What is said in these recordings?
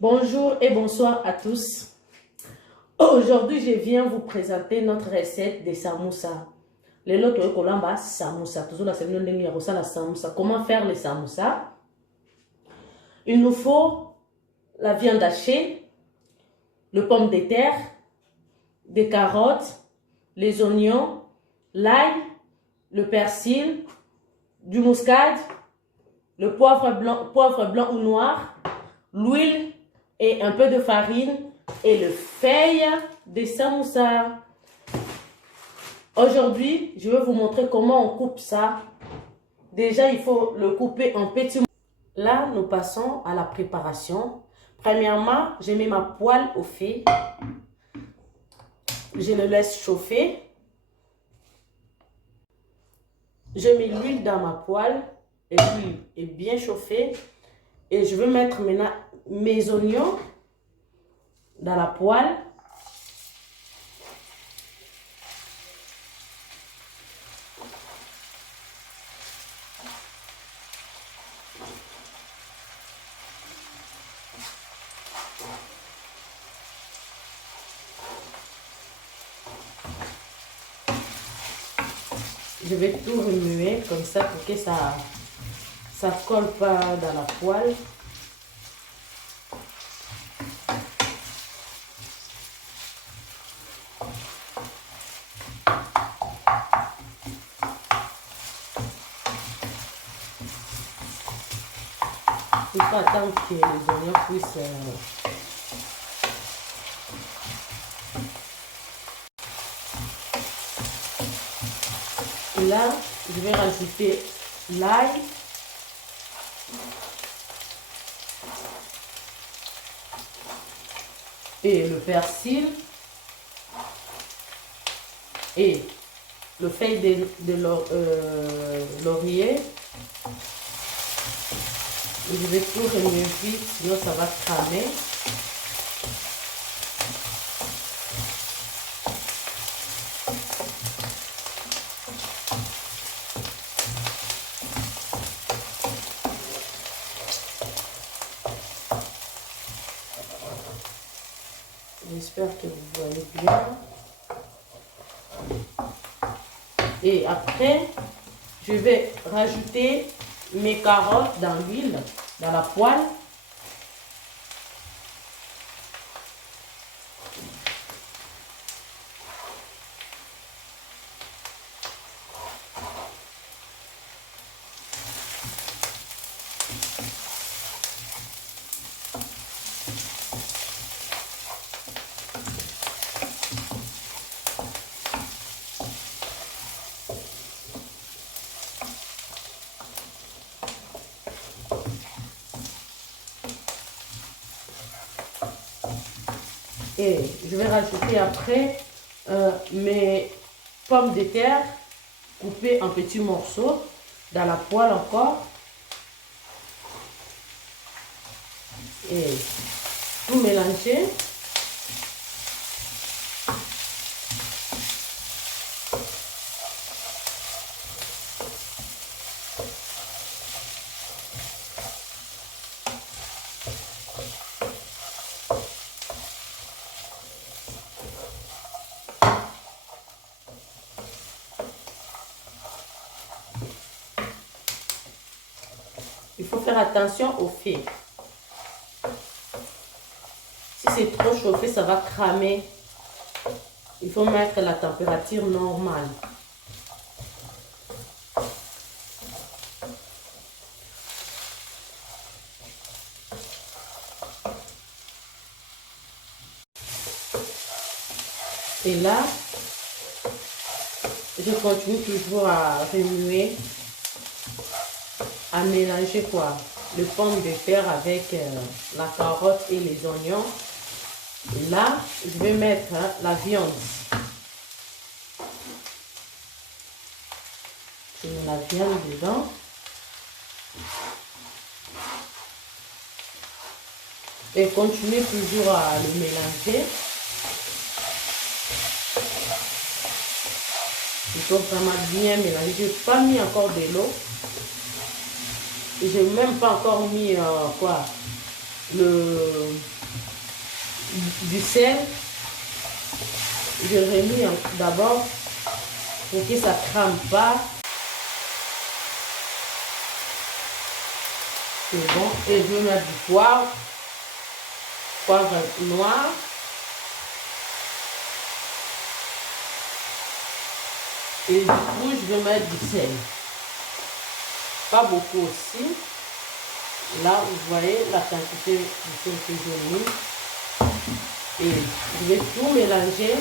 Bonjour et bonsoir à tous. Aujourd'hui, je viens vous présenter notre recette de samoussa. Comment faire les samoussa? Il nous faut la viande hachée, le pomme de terre, des carottes, les oignons, l'ail, le persil, du muscade, le poivre blanc ou noir, l'huile et un peu de farine et le feuille de samoussa. Aujourd'hui, je vais vous montrer comment on coupe ça. Déjà, il faut le couper en petits morceaux. Là, nous passons à la préparation. Premièrement, je mets ma poêle au feu. Je le laisse chauffer. Je mets l'huile dans ma poêle et l'huile est bien chauffée. Et je vais mettre maintenant mes oignons dans la poêle. Je vais tout remuer comme ça pour que ça colle pas dans la poêle. Il faut attendre que les oignons puissent là, je vais rajouter l'ail. Et le persil. Et le feuille de laurier. Je vais tout remuer vite, sinon ça va cramer. J'espère que vous voyez bien. Et après, je vais rajouter mes carottes dans l'huile, dans la poêle. Et je vais rajouter après mes pommes de terre coupées en petits morceaux dans la poêle encore. Et tout mélanger. Il faut faire attention au feu. Si c'est trop chauffé, ça va cramer. Il faut mettre la température normale. Et là, je continue toujours à remuer, à mélanger quoi, le pomme de terre avec la carotte et les oignons. Et là, je vais mettre la viande. Je mets la viande dedans. Et continuer toujours à le mélanger. Il faut vraiment bien mélanger. Je n'ai pas mis encore de l'eau. Et je n'ai même pas encore mis du sel. Je remis d'abord pour que ça ne crame pas. C'est bon. Et je vais mettre du poivre noir. Et du coup, je vais mettre du sel. Pas beaucoup aussi. Là, vous voyez la quantité du sel que j'ai mis. Et je vais tout mélanger.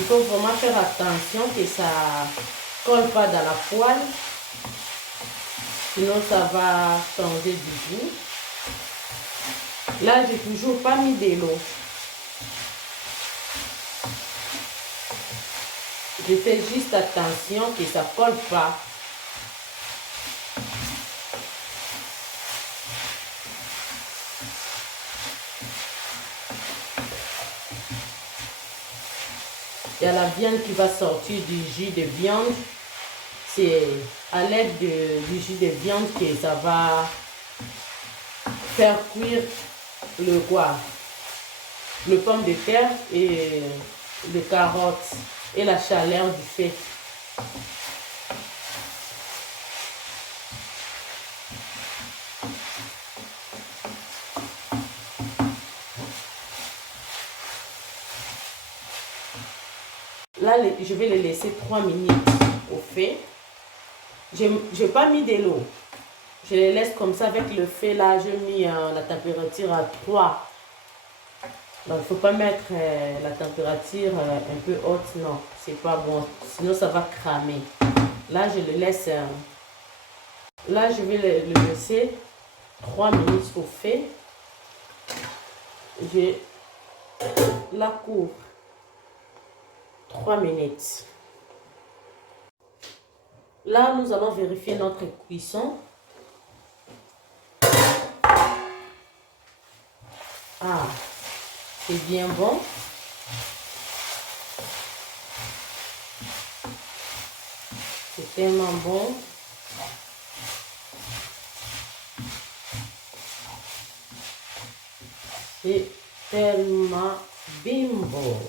Il faut vraiment faire attention que ça ne colle pas dans la poêle. Sinon, ça va changer du goût. Là, j'ai toujours pas mis de l'eau. Je fais juste attention que ça ne colle pas. Il y a la viande qui va sortir du jus de viande. C'est à l'aide du jus de viande que ça va faire cuire le pomme de terre et les carottes et la chaleur du fait. Là, je vais les laisser 3 minutes au fait. Je n'ai pas mis de l'eau. Je les laisse comme ça avec le feu. Là, j'ai mis la température à 3. Donc, il ne faut pas mettre la température un peu haute. Non, c'est pas bon. Sinon, ça va cramer. Là, je le laisse. Là, je vais le laisser 3 minutes au feu. Je la couvre 3 minutes. Là, nous allons vérifier notre cuisson. Ah, c'est bien bon. C'est tellement bon. C'est tellement bimbo.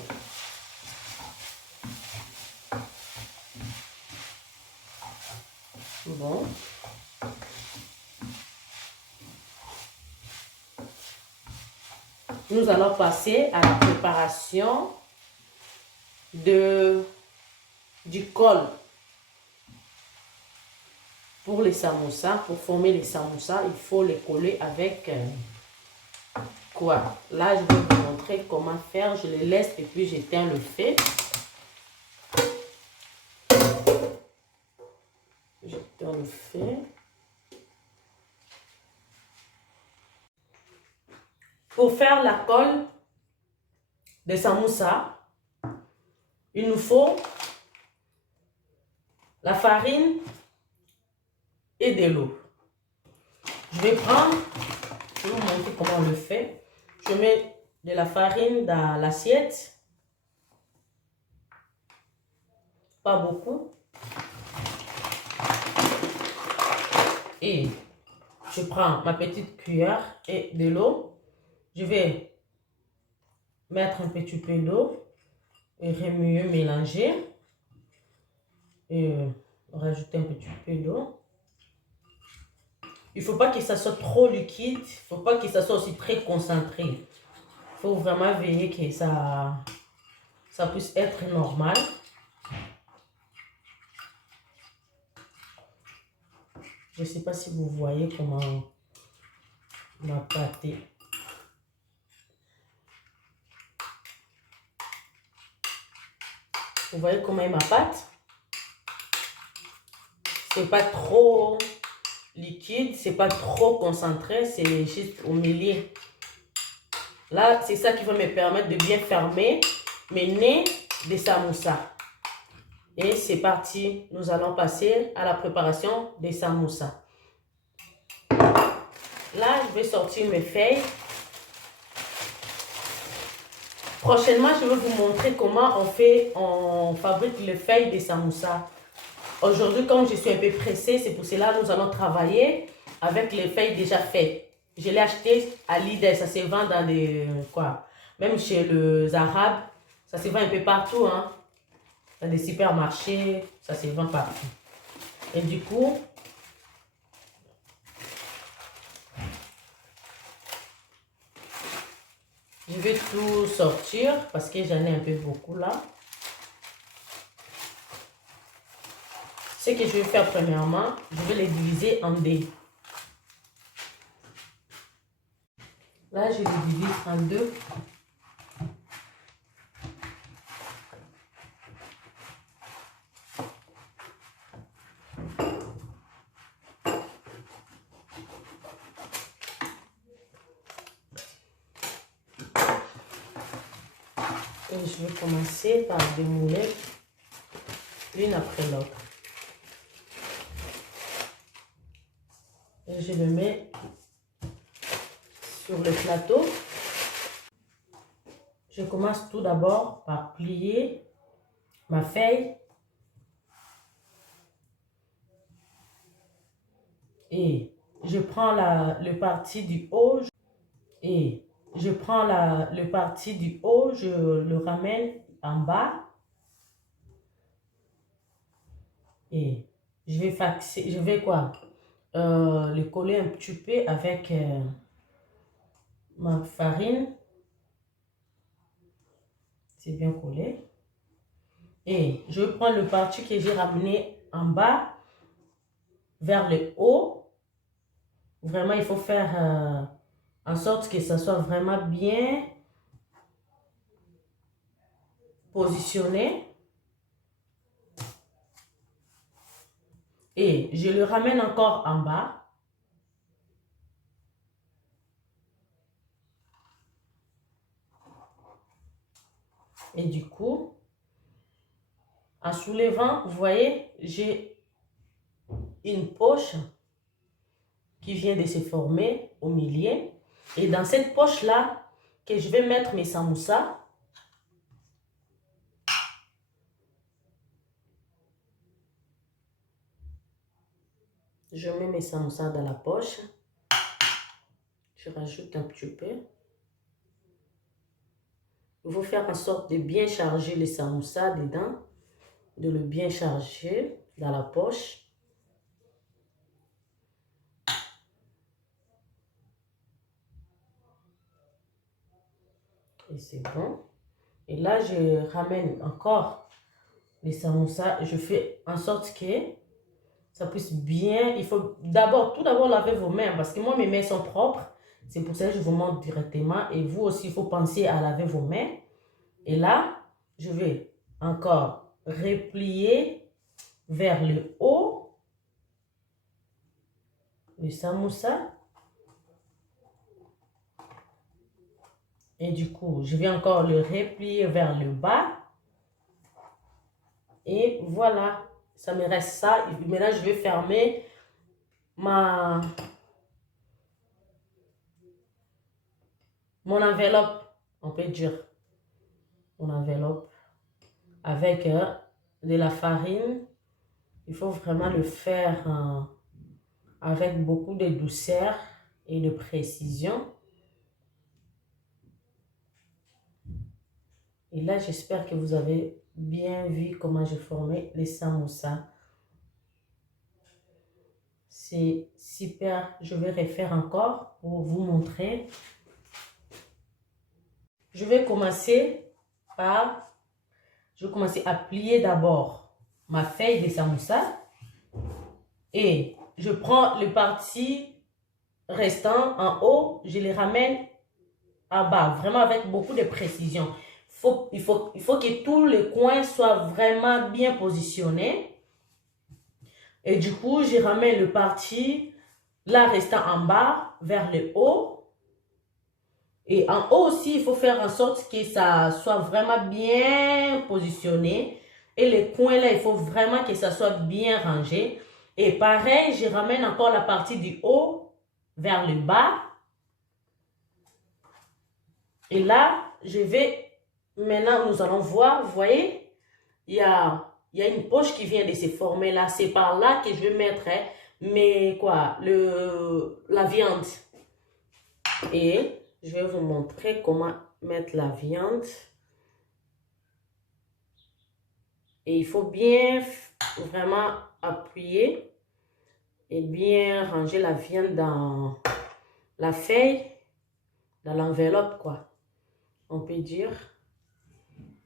Bon. Nous allons passer à la préparation du col pour les samoussas. Pour former les samoussas, il faut les coller avec quoi? Là, je vais vous montrer comment faire. Je les laisse et puis j'éteins le feu. J'éteins le feu. Pour faire la colle de samoussa, il nous faut la farine et de l'eau. Je vais prendre, je vais vous montrer comment on le fait. Je mets de la farine dans l'assiette. Pas beaucoup. Et je prends ma petite cuillère et de l'eau. Je vais mettre un petit peu d'eau et mieux mélanger. Et rajouter un petit peu d'eau. Il ne faut pas que ça soit trop liquide. Il ne faut pas que ça soit aussi très concentré. Il faut vraiment veiller que ça puisse être normal. Je ne sais pas si vous voyez comment ma pâte est. Vous voyez comment est ma pâte? C'est pas trop liquide, c'est pas trop concentré, c'est juste au milieu. Là, c'est ça qui va me permettre de bien fermer mes nez de samoussa. Et c'est parti, nous allons passer à la préparation des samoussa. Là, je vais sortir mes feuilles. Prochainement, je vais vous montrer comment on fabrique les feuilles des samoussa. Aujourd'hui, comme je suis un peu pressée, c'est pour cela que nous allons travailler avec les feuilles déjà faites. Je l'ai acheté à Lidl, ça se vend dans des... quoi? Même chez les Arabes, ça se vend un peu partout, hein. Dans des supermarchés, ça se vend partout. Et du coup, je vais tout sortir parce que j'en ai un peu beaucoup là. Ce que je vais faire premièrement, je vais les diviser en deux. Là, je les divise en deux. Et je vais commencer par démouler l'une après l'autre. Et je le mets sur le plateau. Je commence tout d'abord par plier ma feuille et je prends le parti du haut et je prends le parti du haut, je le ramène en bas et je vais faxer, je vais quoi? Le coller un petit peu avec ma farine. C'est bien collé. Et je prends le parti que j'ai ramené en bas vers le haut. Vraiment, il faut faire en sorte que ça soit vraiment bien positionné. Et je le ramène encore en bas. Et du coup, en soulevant, vous voyez, j'ai une poche qui vient de se former au milieu. Et dans cette poche-là, que je vais mettre mes samoussas. Je mets mes samoussas dans la poche. Je rajoute un petit peu. Il faut faire en sorte de bien charger les samoussas dedans. De le bien charger dans la poche. Et c'est bon. Et là, je ramène encore les samoussas. Je fais en sorte que ça puisse bien... Il faut tout d'abord laver vos mains parce que moi, mes mains sont propres. C'est pour ça que je vous montre directement. Et vous aussi, il faut penser à laver vos mains. Et là, je vais encore replier vers le haut le samoussa. Et du coup, je vais encore le replier vers le bas. Et voilà, ça me reste ça. Et maintenant, je vais fermer mon enveloppe, on peut dire. Mon enveloppe avec de la farine. Il faut vraiment le faire avec beaucoup de douceur et de précision. Et là, j'espère que vous avez bien vu comment j'ai formé les samoussas. C'est super. Je vais refaire encore pour vous montrer. Je vais commencer à plier d'abord ma feuille de samoussa. Et je prends le parti restant en haut, je les ramène en bas, vraiment avec beaucoup de précision. Il faut que tous les coins soient vraiment bien positionnés. Et du coup, je ramène le parti, là restant en bas, vers le haut. Et en haut aussi, il faut faire en sorte que ça soit vraiment bien positionné. Et les coins là, il faut vraiment que ça soit bien rangé. Et pareil, je ramène encore la partie du haut vers le bas. Et là, je vais... Maintenant, nous allons voir, vous voyez, il y a une poche qui vient de se former là. C'est par là que je vais mettre mais quoi, la viande. Et je vais vous montrer comment mettre la viande. Et il faut bien vraiment appuyer et bien ranger la viande dans la feuille, dans l'enveloppe, quoi. On peut dire.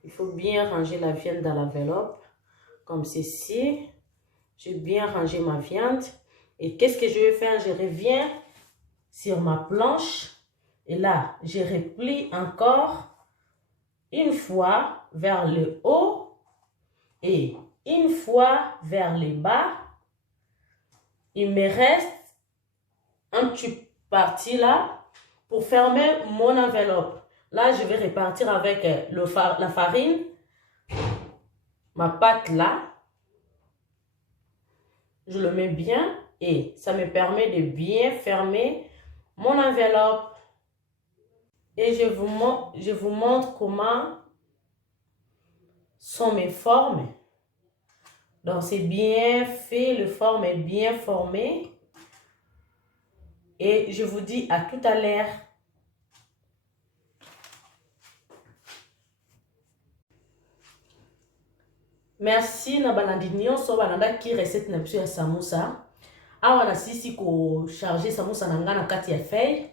Il faut bien ranger la viande dans l'enveloppe, comme ceci. J'ai bien rangé ma viande. Et qu'est-ce que je vais faire? Je reviens sur ma planche. Et là, je replie encore une fois vers le haut et une fois vers le bas. Il me reste un petit parti là pour fermer mon enveloppe. Là, je vais repartir avec la farine, ma pâte là. Je le mets bien et ça me permet de bien fermer mon enveloppe. Et je vous montre comment sont mes formes. Donc, c'est bien fait, le forme est bien formé. Et je vous dis à tout à l'heure. Merci na balandi nyonso balanda ki recette na biso ya samoussa. Awa na sisi ko charger samoussa na nga na kati ya feuille.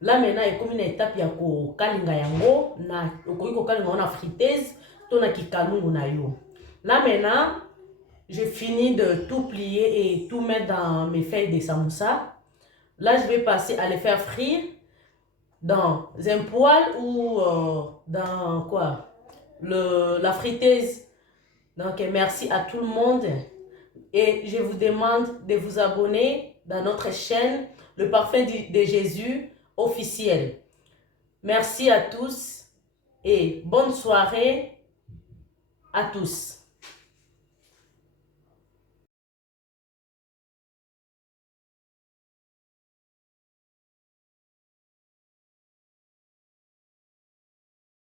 Là maintenant ekomi na étape ya ko kalinga yango na okoki ko kalinga na friteuse to na kikalungu na yo. Là maintenant je finis de tout plier et tout mettre dans mes feuilles de samoussa. Là je vais passer à les faire frire dans un poêle ou dans quoi la friteuse. Donc, merci à tout le monde et je vous demande de vous abonner dans notre chaîne Le Parfum de Jésus officiel. Merci à tous et bonne soirée à tous.